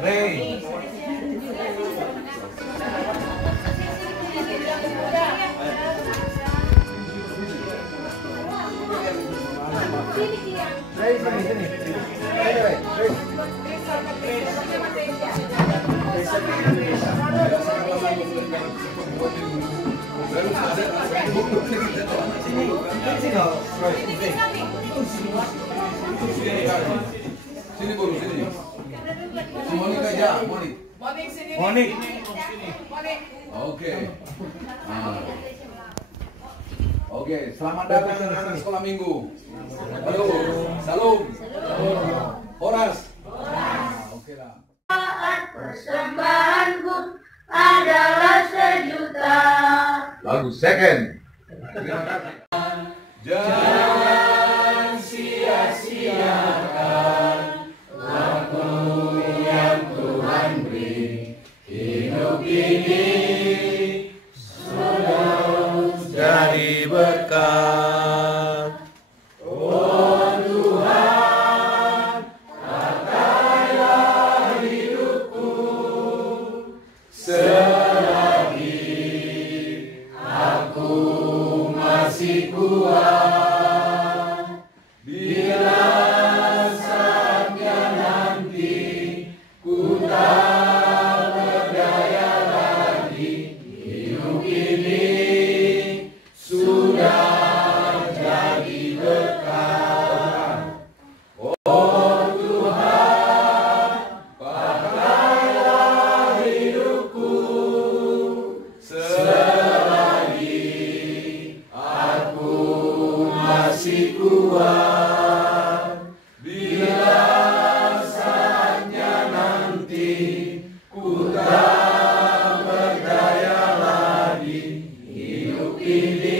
Ray. Sini. Sini buru, sini. Si Monik aja, Monik. Monik. Oke. Oke, selamat datang anak sekolah minggu. Halo, salam. Horas. Oke lah. Persembahanku adalah sejuta. Lagu second. Jangan sia-siakan waktu yang Tuhan beri. Hidup ini sudah jadi berkat. Oh Tuhan, pakailah hidupku selagi aku masih kuat. Bila saatnya nanti ku tak berdaya lagi, hidup ini sudah jadi berkat. Oh Tuhan, pakailah hidupku selagi aku masih kuat. Bila saatnya nanti ku tak berdaya lagi, hidup ini